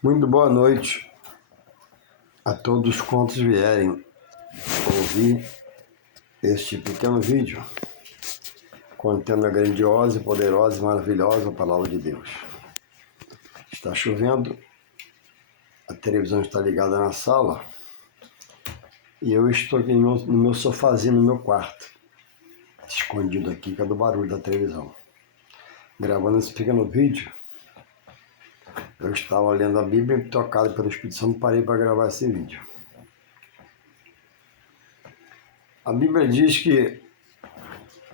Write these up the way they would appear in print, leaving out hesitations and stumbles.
Muito boa noite a todos quantos vierem ouvir este pequeno vídeo contendo a grandiosa, poderosa e maravilhosa Palavra de Deus. Está chovendo, a televisão está ligada na sala e eu estou aqui no meu sofazinho no meu quarto, escondido aqui, que é do barulho da televisão. Gravando esse pequeno vídeo, eu estava lendo a Bíblia e, tocado pelo Espírito Santo, parei para gravar esse vídeo. A Bíblia diz que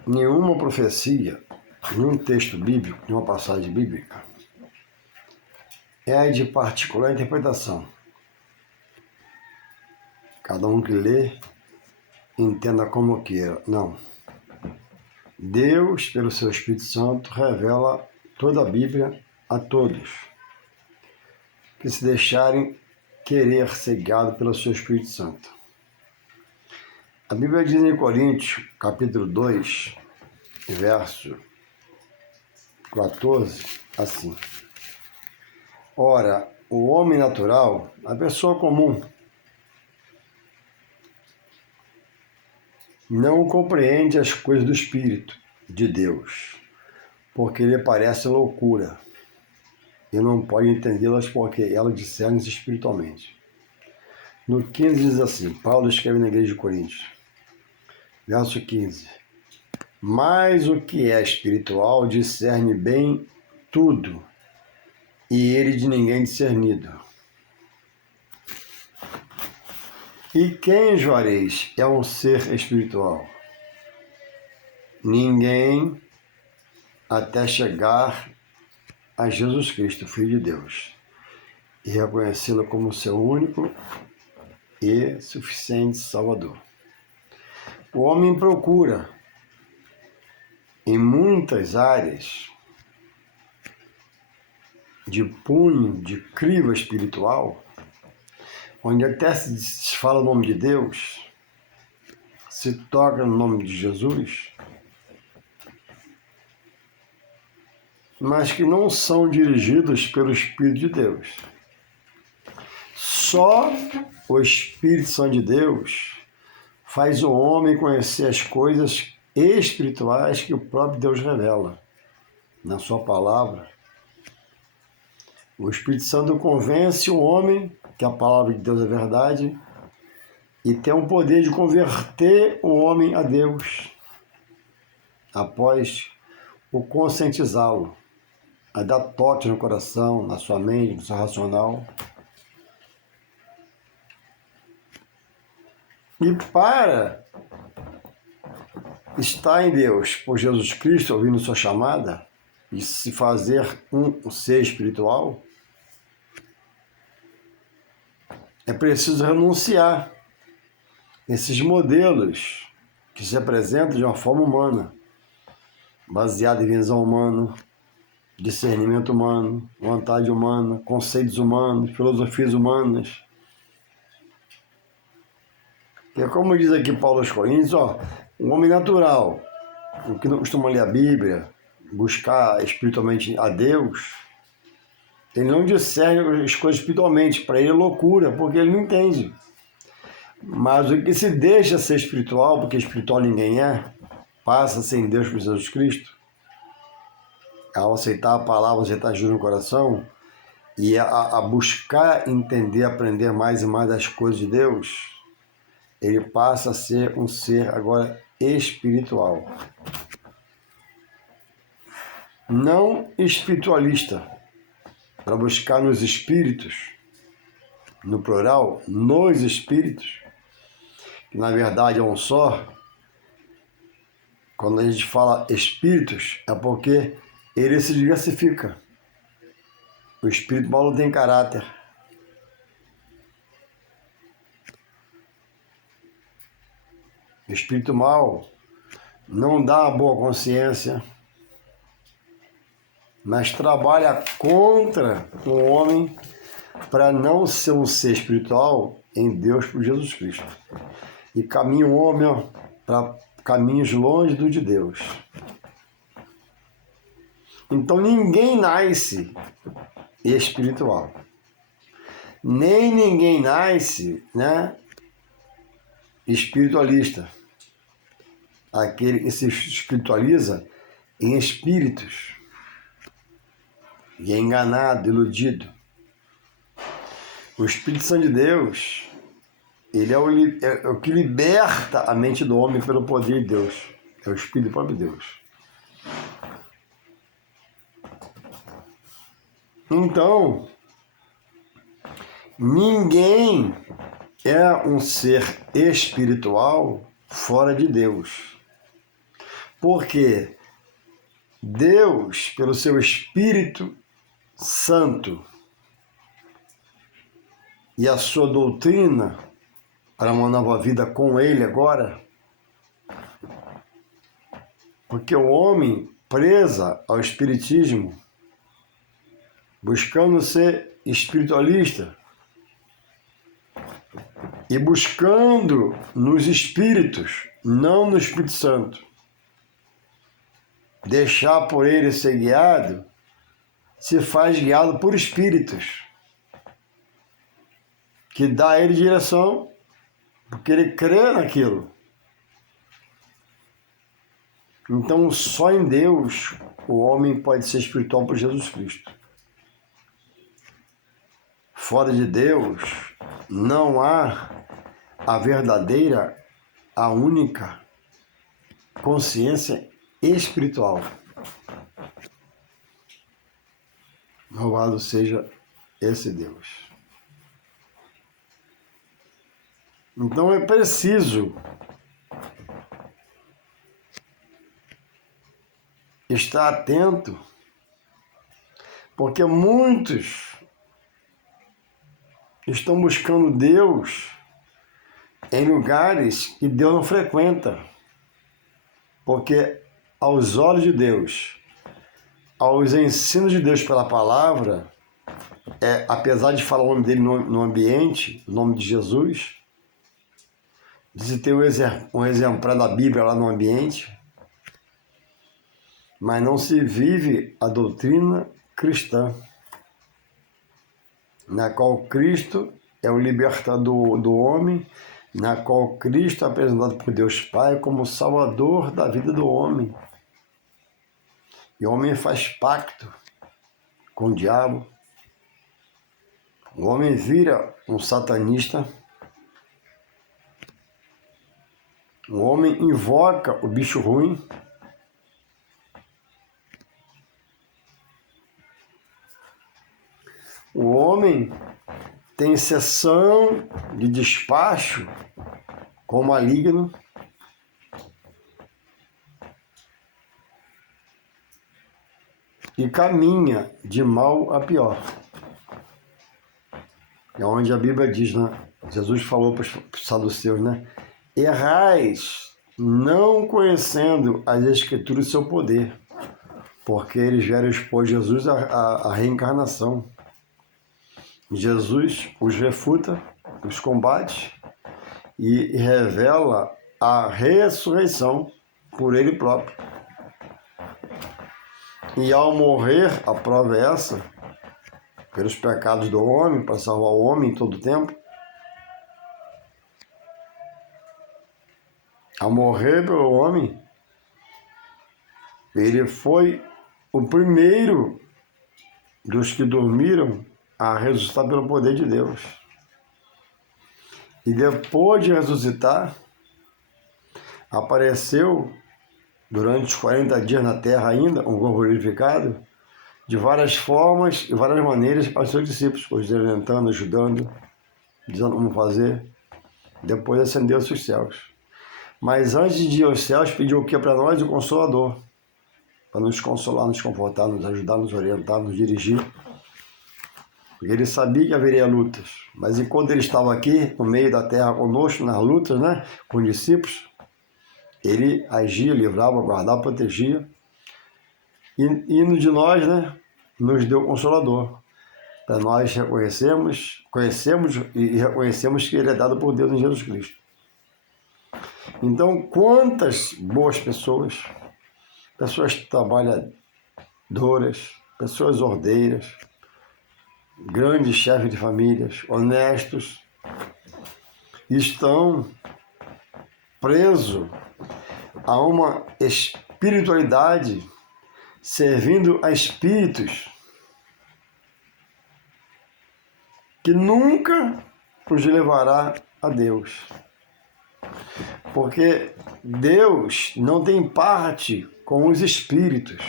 nenhuma profecia, nenhum texto bíblico, nenhuma passagem bíblica é de particular interpretação. Cada um que lê, entenda como queira. Não. Deus, pelo seu Espírito Santo, revela toda a Bíblia a todos que se deixarem querer ser guiados pelo seu Espírito Santo. A Bíblia diz em Coríntios, capítulo 2, verso 14, assim: Ora, o homem natural, a pessoa comum, não compreende as coisas do Espírito de Deus, porque lhe parece loucura, e não pode entendê-las porque elas discernem-se espiritualmente. No 15 diz assim, Paulo escreve na igreja de Coríntios, verso 15: Mas o que é espiritual discerne bem tudo, e ele de ninguém discernido. E quem, Juarez, é um ser espiritual? Ninguém, até chegar a Jesus Cristo, Filho de Deus, e reconhecê-lo como seu único e suficiente Salvador. O homem procura, em muitas áreas de punho, de crivo espiritual, onde até se fala o nome de Deus, se toca no nome de Jesus, mas que não são dirigidos pelo Espírito de Deus. Só o Espírito Santo de Deus faz o homem conhecer as coisas espirituais que o próprio Deus revela na sua palavra. O Espírito Santo convence o homem que a palavra de Deus é verdade e tem o poder de converter o homem a Deus após o conscientizá-lo, a dar toque no coração, na sua mente, no seu racional. E para estar em Deus por Jesus Cristo, ouvindo sua chamada, e se fazer um ser espiritual, é preciso renunciar esses modelos que se apresentam de uma forma humana, baseada em visão humana, discernimento humano, vontade humana, conceitos humanos, filosofias humanas. Que é como diz aqui Paulo aos Coríntios, o homem natural, o que não costuma ler a Bíblia, buscar espiritualmente a Deus, ele não discerne as coisas espiritualmente, para ele é loucura, porque ele não entende. Mas o que se deixa ser espiritual, porque espiritual ninguém é, passa sem Deus por Jesus Cristo, ao aceitar a palavra, aceitar Jesus no coração, e a buscar entender, aprender mais e mais das coisas de Deus, ele passa a ser um ser agora espiritual. Não espiritualista, para buscar nos espíritos, no plural, nos espíritos, que na verdade é um só. Quando a gente fala espíritos, é porque ele se diversifica. O espírito mal não tem caráter. O espírito mal não dá uma boa consciência, mas trabalha contra o homem para não ser um ser espiritual em Deus por Jesus Cristo. E caminha o homem para caminhos longe do de Deus. Então ninguém nasce espiritual. Nem ninguém nasce, né, espiritualista. Aquele que se espiritualiza em espíritos. E é enganado, iludido. O Espírito Santo de Deus, ele é o que liberta a mente do homem pelo poder de Deus. É o Espírito do próprio Deus. Então, ninguém é um ser espiritual fora de Deus. Porque Deus, pelo seu Espírito Santo e a sua doutrina para uma nova vida com Ele agora, porque o homem presa ao espiritismo, buscando ser espiritualista e buscando nos espíritos, não no Espírito Santo, deixar por ele ser guiado, se faz guiado por espíritos, que dá a ele direção, porque ele crê naquilo. Então, só em Deus o homem pode ser espiritual por Jesus Cristo. Fora de Deus, não há a verdadeira, a única consciência espiritual. Louvado seja esse Deus. Então é preciso estar atento, porque muitos estão buscando Deus em lugares que Deus não frequenta, porque aos olhos de Deus, aos ensinos de Deus pela palavra, apesar de falar o nome dele no ambiente, o nome de Jesus, de se ter um exemplar da Bíblia lá no ambiente, mas não se vive a doutrina cristã, na qual Cristo é o libertador do homem, na qual Cristo é apresentado por Deus Pai como salvador da vida do homem. E o homem faz pacto com o diabo. O homem vira um satanista. O homem invoca o bicho ruim. O homem tem sessão de despacho com o maligno. E caminha de mal a pior. É onde a Bíblia diz, né? Jesus falou para os saduceus, né? Errais, não conhecendo as Escrituras e seu poder, porque eles vieram expor Jesus à reencarnação. Jesus os refuta, os combate e revela a ressurreição por ele próprio. E ao morrer, a prova é essa, pelos pecados do homem, para salvar o homem em todo tempo. Ao morrer pelo homem, ele foi o primeiro dos que dormiram a ressuscitar pelo poder de Deus. E depois de ressuscitar, apareceu durante os 40 dias na terra ainda, um corpo glorificado, de várias formas e várias maneiras para os seus discípulos, os orientando, ajudando, dizendo como fazer. Depois ascendeu-se aos céus. Mas antes de ir aos céus, pediu o que para nós? O Consolador, para nos consolar, nos confortar, nos ajudar, nos orientar, nos dirigir. Porque ele sabia que haveria lutas, mas enquanto ele estava aqui, no meio da terra conosco, nas lutas, né, com os discípulos, ele agia, livrava, guardava, protegia. E indo de nós, né, nos deu o Consolador. Para nós conhecemos e reconhecemos que ele é dado por Deus em Jesus Cristo. Então, quantas boas pessoas trabalhadoras, pessoas ordeiras, grandes chefes de famílias, honestos, estão presos a uma espiritualidade, servindo a espíritos que nunca os levará a Deus. Porque Deus não tem parte com os espíritos.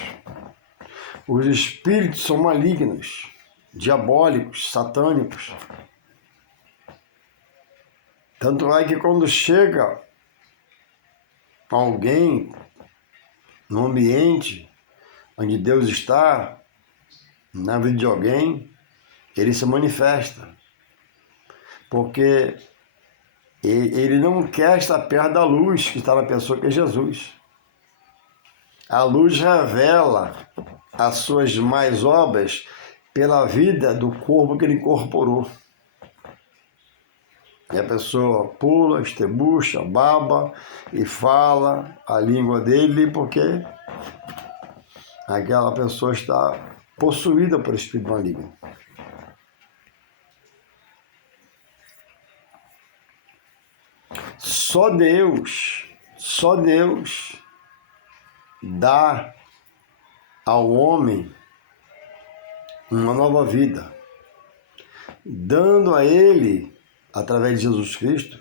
Os espíritos são malignos, diabólicos, satânicos. Tanto é que quando chega alguém no ambiente onde Deus está, na vida de alguém, ele se manifesta. Porque ele não quer estar perto da luz que está na pessoa, que é Jesus. A luz revela as suas más obras pela vida do corpo que ele incorporou. E a pessoa pula, estrebucha, baba e fala a língua dele porque aquela pessoa está possuída por espírito maligno. Só Deus dá ao homem uma nova vida, dando a ele, através de Jesus Cristo,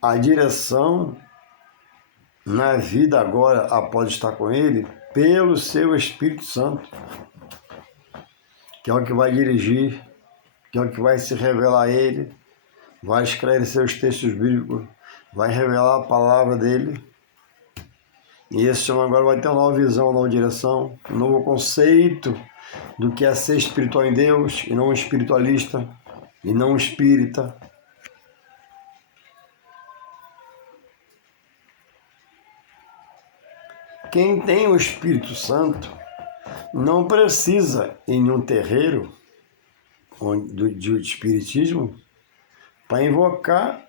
a direção na vida agora, após estar com ele, pelo seu Espírito Santo, que é o que vai dirigir, que é o que vai se revelar a ele, vai esclarecer os textos bíblicos, vai revelar a palavra dele. E esse homem agora vai ter uma nova visão, uma nova direção, um novo conceito do que é ser espiritual em Deus, e não um espiritualista, e não um espírita. Quem tem o Espírito Santo não precisa ir em um terreiro de espiritismo para invocar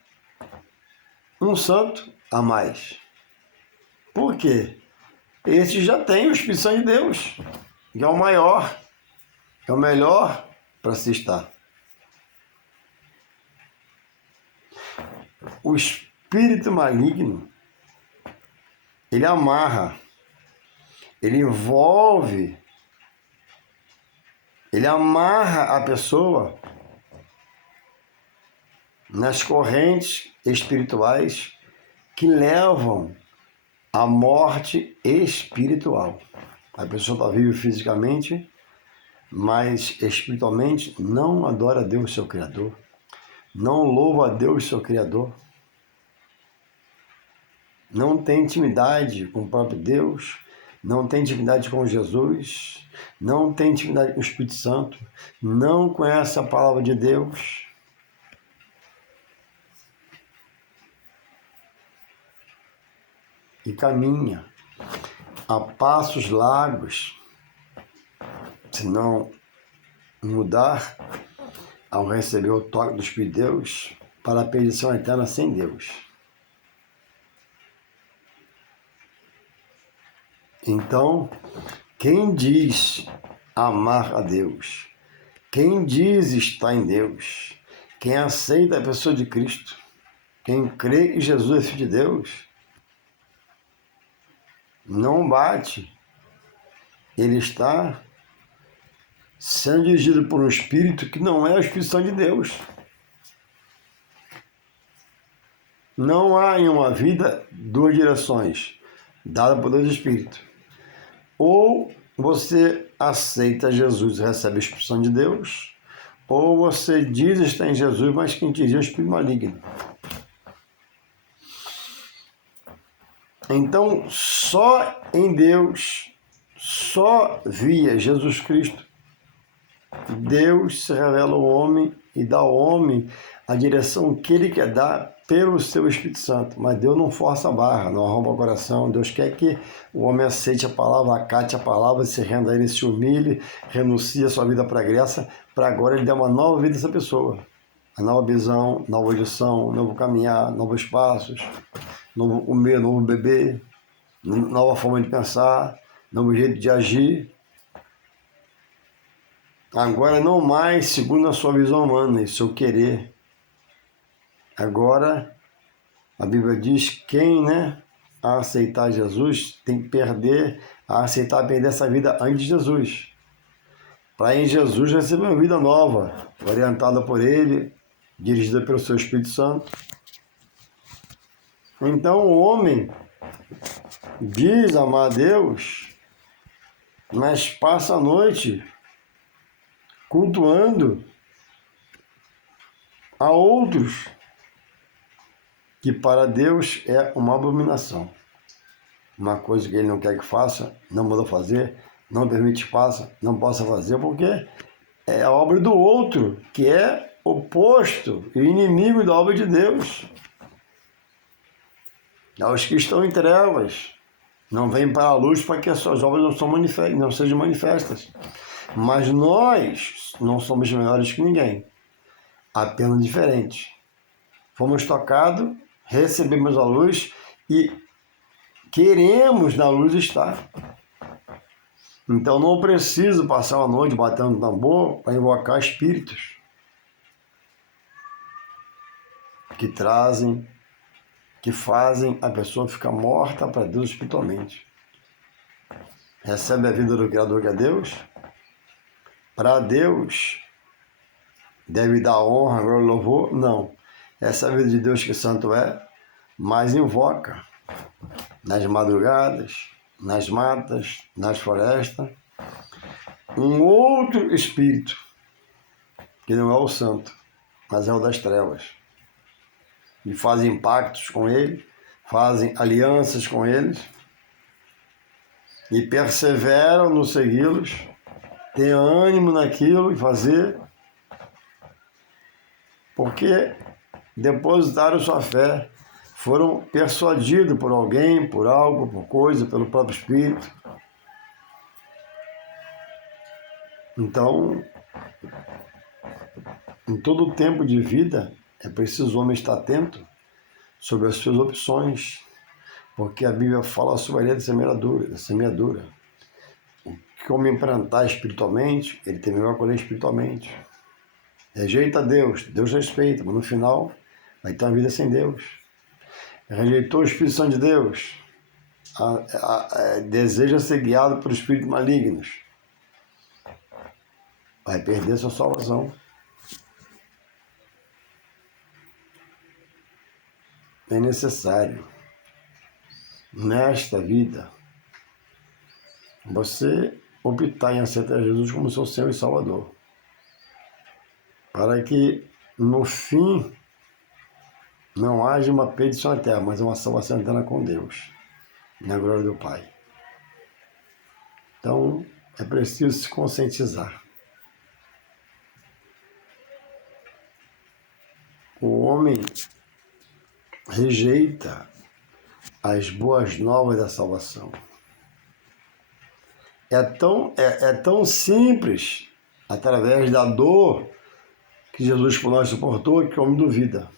um santo a mais. Por quê? Esse já tem o Espírito Santo de Deus, que é o maior, é o melhor para se estar. O espírito maligno, ele amarra, ele envolve, ele amarra a pessoa nas correntes espirituais que levam à morte espiritual. A pessoa está viva fisicamente, mas espiritualmente não adora a Deus, seu Criador. Não louva a Deus, seu Criador. Não tem intimidade com o próprio Deus, não tem intimidade com Jesus, não tem intimidade com o Espírito Santo, não conhece a palavra de Deus. E caminha a passos largos, se não mudar ao receber o toque do Espírito de Deus, para a perdição eterna sem Deus. Então, quem diz amar a Deus, quem diz estar em Deus, quem aceita a pessoa de Cristo, quem crê que Jesus é Filho de Deus, não bate. Ele está sendo dirigido por um Espírito que não é o Espírito Santo de Deus. Não há em uma vida duas direções, dadas por dois Espíritos. Ou você aceita Jesus e recebe o Espírito Santo de Deus, ou você diz estar em Jesus, mas quem diz é o Espírito maligno. Então, só em Deus, só via Jesus Cristo, Deus se revela ao homem e dá ao homem a direção que ele quer dar pelo seu Espírito Santo. Mas Deus não força a barra, não arromba o coração. Deus quer que o homem aceite a palavra, acate a palavra, se renda a ele, se humilhe, renuncie a sua vida pregressa, para agora ele dar uma nova vida a essa pessoa. A nova visão, nova audição, novo caminhar, novos passos, novo comer, novo beber, nova forma de pensar, novo jeito de agir. Agora não mais segundo a sua visão humana e seu querer. Agora, a Bíblia diz quem, a aceitar Jesus tem que perder essa vida antes de Jesus. Para em Jesus receber uma vida nova, orientada por Ele, dirigida pelo seu Espírito Santo. Então o homem diz amar a Deus, mas passa a noite cultuando a outros, que para Deus é uma abominação. Uma coisa que Ele não quer que faça, não manda fazer, não permite que faça, não possa fazer, porque é a obra do outro, que é oposto e inimigo da obra de Deus. Aos que estão em trevas, não vêm para a luz para que as suas obras não sejam manifestas. Mas nós não somos melhores que ninguém, apenas diferentes. Fomos tocados, recebemos a luz e queremos na luz estar. Então não preciso passar a noite batendo tambor para invocar espíritos que fazem a pessoa ficar morta para Deus espiritualmente. Recebe a vida do Criador, que é Deus. Para Deus deve dar honra, glória e louvor? Não. Essa é a vida de Deus que santo é, mas invoca nas madrugadas, nas matas, nas florestas, um outro espírito, que não é o santo, mas é o das trevas. E fazem pactos com ele, fazem alianças com eles, e perseveram no segui-los, têm ânimo naquilo e fazer, porque depositaram sua fé, foram persuadidos por alguém, por algo, por coisa, pelo próprio Espírito. Então, em todo o tempo de vida, é preciso o homem estar atento sobre as suas opções, porque a Bíblia fala sobre a lei da semeadura. O que o homem plantar espiritualmente, ele também vai colher espiritualmente. Rejeita Deus, Deus respeita, mas no final vai ter uma vida sem Deus. Rejeitou o Espírito Santo de Deus, deseja ser guiado por espíritos malignos, vai perder sua salvação. É necessário, nesta vida, você optar em aceitar Jesus como seu Senhor e Salvador, para que, no fim, não haja uma perdição eterna, mas uma salvação eterna com Deus, na glória do Pai. Então, é preciso se conscientizar. O homem rejeita as boas novas da salvação. É tão simples, através da dor que Jesus por nós suportou, que o homem duvida.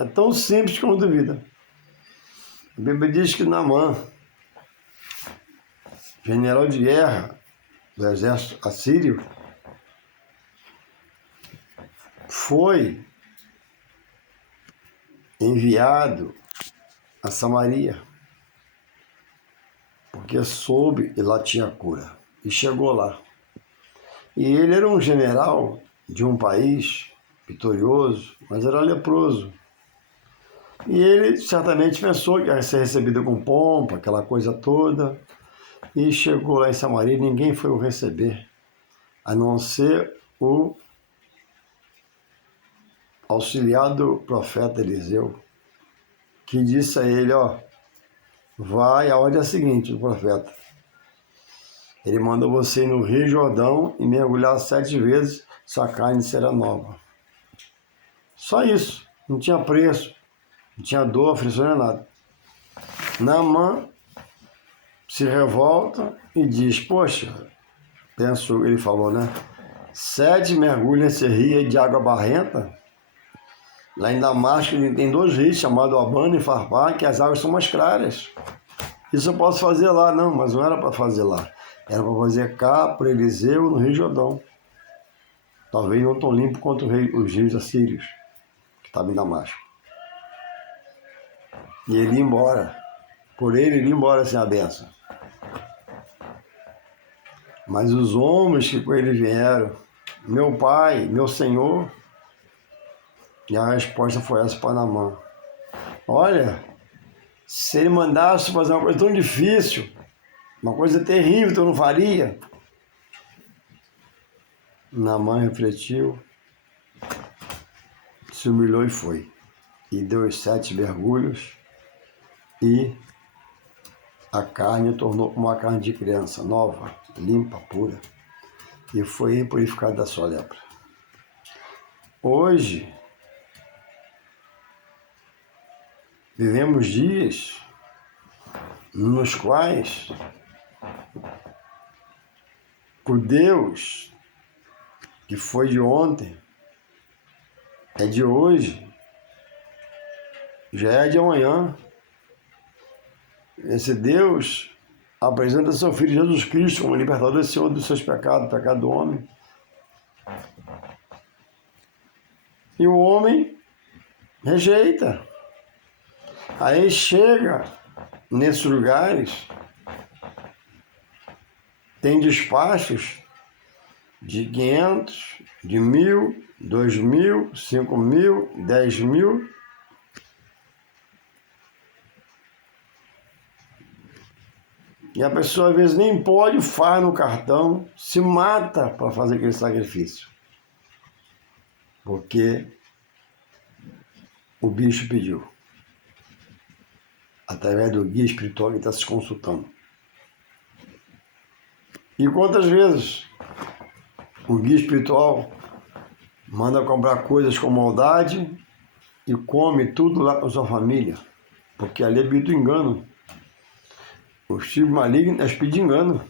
É tão simples que o homem duvida. A Bíblia diz que Naamã, general de guerra do exército assírio, foi enviado a Samaria, porque soube e lá tinha cura. E chegou lá. E ele era um general de um país vitorioso, mas era leproso. E ele certamente pensou que ia ser recebido com pompa, aquela coisa toda. E chegou lá em Samaria e ninguém foi o receber, a não ser o auxiliar do profeta Eliseu, que disse a ele, vai, a ordem é a seguinte, do profeta. Ele mandou você ir no Rio Jordão e mergulhar 7 vezes, sua carne será nova. Só isso, não tinha preço, não tinha dor, aflição, nem nada. Naamã se revolta e diz, poxa, ele falou, 7 mergulhos nesse rio de água barrenta? Lá em Damasco tem 2 rios, chamados Abana e Farpar, que as águas são mais claras. Isso eu posso fazer lá, não, mas não era para fazer lá. Era para fazer cá para Eliseu no Rio Jordão. Talvez não tão limpo quanto os reis assírios, que estavam em Damasco. E ele ia embora. Por ele ia embora sem a benção. Mas os homens que com ele vieram, meu pai, meu senhor, e a resposta foi essa para Naamã. Olha, se ele mandasse fazer uma coisa tão difícil, uma coisa terrível, tu não faria? Naamã refletiu, se humilhou e foi. E deu os 7 mergulhos e a carne tornou uma carne de criança, nova, limpa, pura. E foi purificada da sua lepra. Hoje, vivemos dias nos quais o Deus que foi de ontem é de hoje, já é de amanhã. Esse Deus apresenta seu Filho Jesus Cristo como libertador e Senhor dos seus pecados, pecado do homem. E o homem rejeita. Aí chega nesses lugares, tem despachos de 500, de 1.000, 2.000, 5.000, 10.000. E a pessoa às vezes nem pode, faz no cartão, se mata para fazer aquele sacrifício. Porque o bicho pediu. Através do guia espiritual que está se consultando. E quantas vezes o guia espiritual manda comprar coisas com maldade e come tudo lá com sua família? Porque ali é do engano. O espírito maligno é espírito de engano.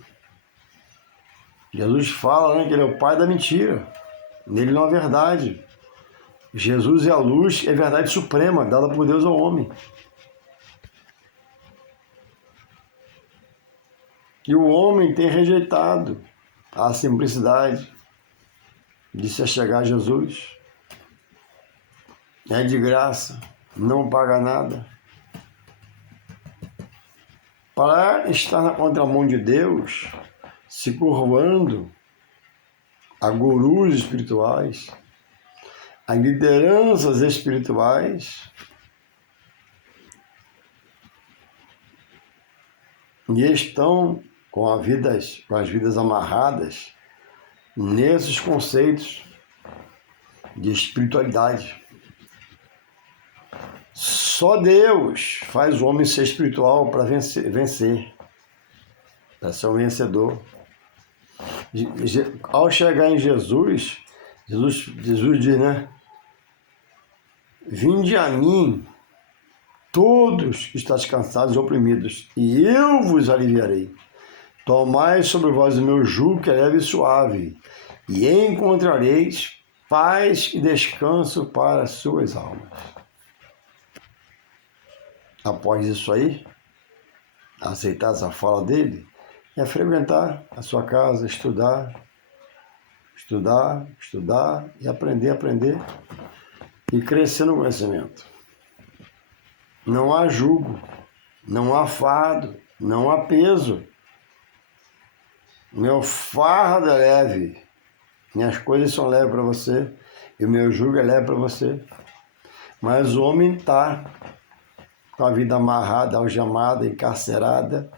Jesus fala, né, que ele é o pai da mentira. Nele não há verdade. Jesus é a luz, é a verdade suprema, dada por Deus ao homem. E o homem tem rejeitado a simplicidade de se achegar a Jesus. É de graça, não paga nada. Para estar na contramão de Deus, se curvando a gurus espirituais, a lideranças espirituais, e estão com as vidas amarradas nesses conceitos de espiritualidade. Só Deus faz o homem ser espiritual para vencer, para ser um vencedor. Ao chegar em Jesus diz, né? Vinde a mim, todos que estáis cansados e oprimidos, e eu vos aliviarei. Tomai sobre vós o meu jugo, que é leve e suave, e encontrareis paz e descanso para as suas almas. Após isso aí, aceitar essa fala dele, é frequentar a sua casa, estudar e aprender e crescer no conhecimento. Não há jugo, não há fardo, não há peso. Meu fardo é leve, minhas coisas são leves para você e o meu jugo é leve para você. Mas o homem está com a vida amarrada, algemada, encarcerada,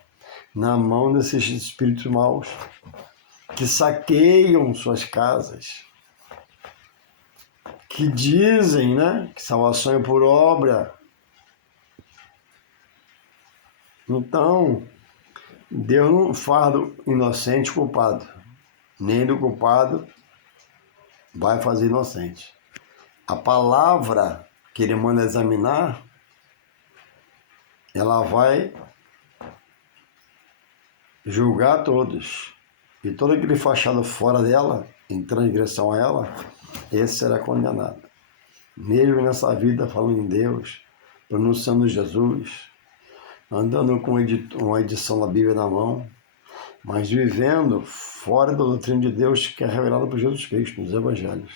na mão desses espíritos maus que saqueiam suas casas, que dizem, né, que salvação é por obra. Então, Deus não faz do inocente culpado, nem do culpado vai fazer inocente. A palavra que ele manda examinar, ela vai julgar todos. E todo aquele fachado fora dela, em transgressão a ela, esse será condenado. Mesmo nessa vida falando em Deus, pronunciando Jesus, andando com uma edição da Bíblia na mão, mas vivendo fora da doutrina de Deus que é revelada por Jesus Cristo nos Evangelhos.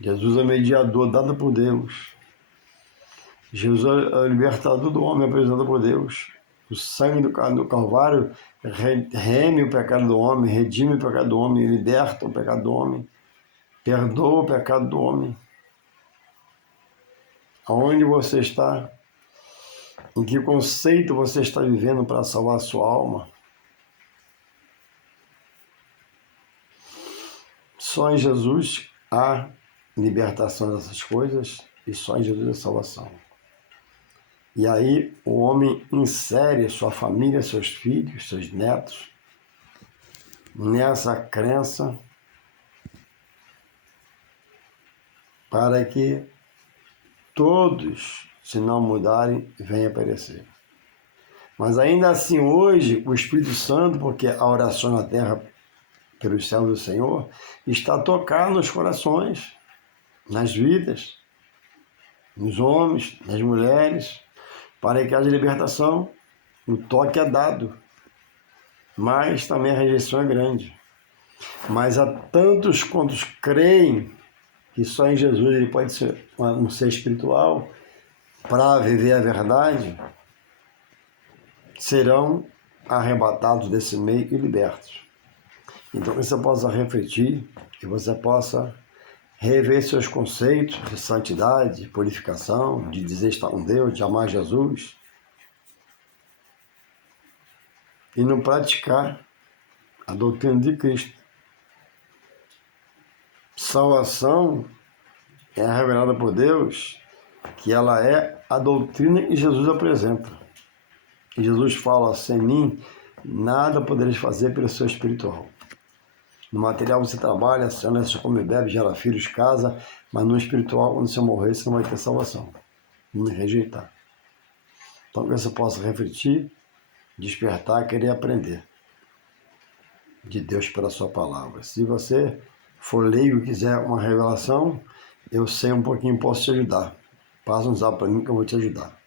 Jesus é mediador dado por Deus. Jesus é o libertador do homem apresentado por Deus. O sangue do Calvário reme o pecado do homem, redime o pecado do homem, liberta o pecado do homem, perdoa o pecado do homem. Aonde você está? Em que conceito você está vivendo para salvar a sua alma? Só em Jesus há libertação dessas coisas e só em Jesus a salvação. E aí o homem insere sua família, seus filhos, seus netos nessa crença para que todos, se não mudarem, venham a perecer. Mas ainda assim hoje o Espírito Santo, porque a oração na terra pelos céus do Senhor, está tocando nos corações, nas vidas, nos homens, nas mulheres, para que haja libertação. O toque é dado, mas também a rejeição é grande. Mas há tantos quantos creem que só em Jesus ele pode ser um ser espiritual para viver a verdade, serão arrebatados desse meio e libertos. Então que você possa refletir, que você possa rever seus conceitos de santidade, de purificação, de dizer estar com Deus, de amar Jesus, e não praticar a doutrina de Cristo. Salvação é revelada por Deus, que ela é a doutrina que Jesus apresenta. E Jesus fala, sem mim, nada podereis fazer pelo seu espiritual. No material você trabalha, você anda, você come e bebe, gera filhos, casa, mas no espiritual, quando você morrer, você não vai ter salvação. Não me rejeitar. Então que você possa refletir, despertar, querer aprender de Deus pela sua palavra. Se você for leigo e quiser uma revelação, eu sei um pouquinho, posso te ajudar. Passa um zap para mim que eu vou te ajudar.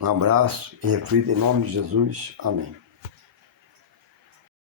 Um abraço e reflita em nome de Jesus. Amém.